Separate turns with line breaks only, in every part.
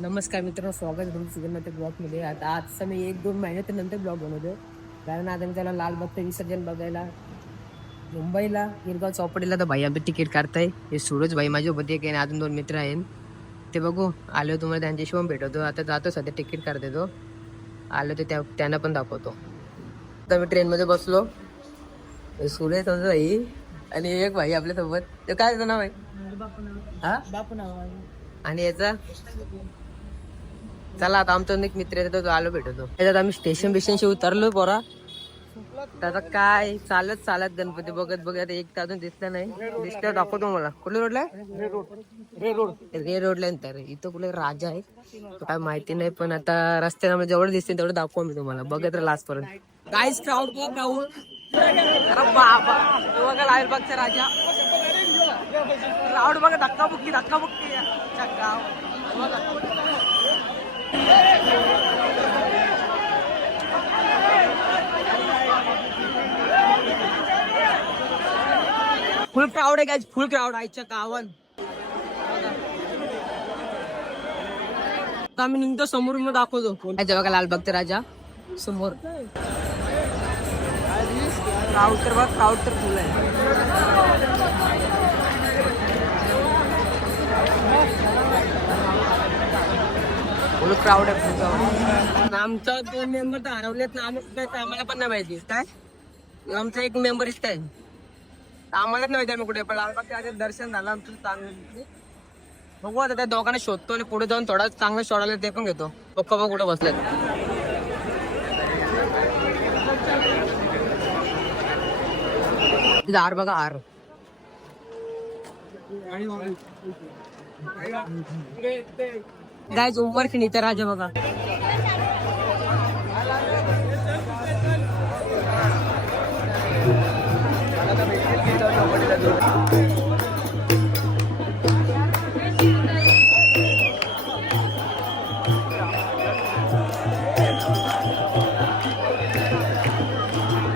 नमस्कार मित्रांनो स्वागत आहे तुमचं सुगंधाच्या ब्लॉगमध्ये आता आजचा मी एक दोन महिन्यात नंतर ब्लॉग बनवतो कारण आता मी त्याला लालबागचं विसर्जन बघायला मुंबईला गिरगाव चौपाटीला. तर भाई आमचं तिकीट काढताय. हे सूरज भाई माझ्यासोबत एक आहे आणि अजून दोन मित्र आहेत. ते बघू. आलो तुम्हाला त्यांच्याशी पण भेटवतो. आता जातो सध्या तिकीट काढते तो. आलो ते त्या त्यांना पण दाखवतो. आता मी ट्रेनमध्ये बसलो. सूरज समजा भाई आणि एक भाई आपल्यासोबत. ते काय त्याचं नाव आहे? हा? आणि याचा? चला आता आमचा एक मित्र आहे तो आलो भेटतो त्याच्यात आम्ही स्टेशन बिशनशी उतरलो पोरा. त्याचा काय चालत चालत गणपती बघत बघत एक तर अजून दिसलं नाही. दिसल्यावर दाखवतो मला. कुठल्या रोडला रे रोडला आहे तर इथं कुठे राजा आहे तो काय माहिती नाही पण आता रस्त्याला जेवढं दिसते तेवढं दाखवू मी तुम्हाला. बघत राहा लास्ट पर्यंत. काहीच क्राऊड बघ क्राऊड लालबागचा राजा. क्राऊड बघा धक्का बुक्की धक्का बुक्की फुल क्राऊड आहे काय फुल क्राऊड आईच्या गावन आम्ही निघतो समोर मी दाखवतो. काय बघा लालबागचा राजा. समोर. क्राऊड तर बघ क्राऊड तर फुल आहे. फुल क्राऊड आहे क्राऊड आमचा दोन मेंबर तर हरवलेत ना आम्ही आम्हाला पण नाही माहिती. काय? आमचा एक मेंबर इथं आहे. आम्हालाच नाही माहिती आम्ही कुठे पण आधी दर्शन झालं आमचं चांगलं बघू आता त्या दोघांना शोधतो आणि पुढे जाऊन थोडा चांगलं शोधायला ते पण घेतो. पप्पा बघ कुठं बसलेत? आर बघा आर. गायज उमर नाही तर राजा बघा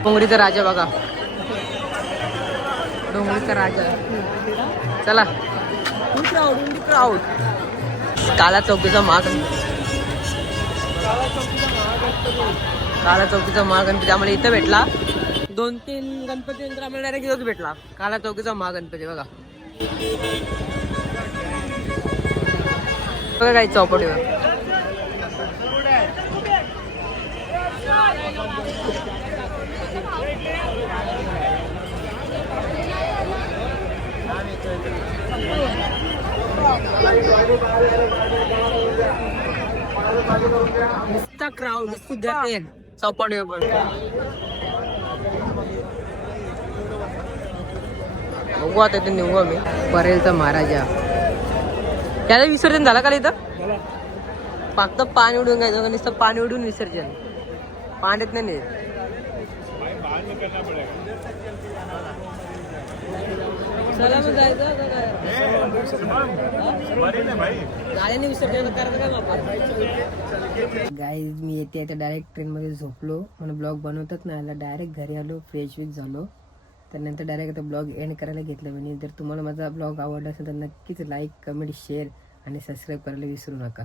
डोंगरीचा राजा बघा डोंगरीचा राजा। चला। क्राऊड क्राऊड काला चौकीचा महाग काला चौकीचा महागणपती आम्हाला इथं भेटला. दोन तीन गणपती नंतर आम्हाला डायरेक्ट इथंच भेटला. काला चौकीचा महागणपती बघा. बघा काही चौपटीवर नुसता क्राऊड नुसती चौपाटीवर पण बघू. आता ते निघू आम्ही. परेलचा महाराजा. त्याला विसर्जन झालं का इथं? फक्त पाणी उडून घ्यायचं नुसतं पाणी उडून विसर्जन. पाण्यात नाही जायचं काय? गाईज मी येते येते डायरेक्ट ट्रेनमध्ये झोपलो. म्हणून ब्लॉग बनवतात ना आला. डायरेक्ट घरी आलो फ्रेश वीक झालो. तर नंतर डायरेक्ट आता ब्लॉग एंड करायला घेतलं म्हणजे जर तुम्हाला माझा ब्लॉग आवडला असेल तर नक्कीच लाईक कमेंट शेअर आणि सबस्क्राईब करायला विसरू नका.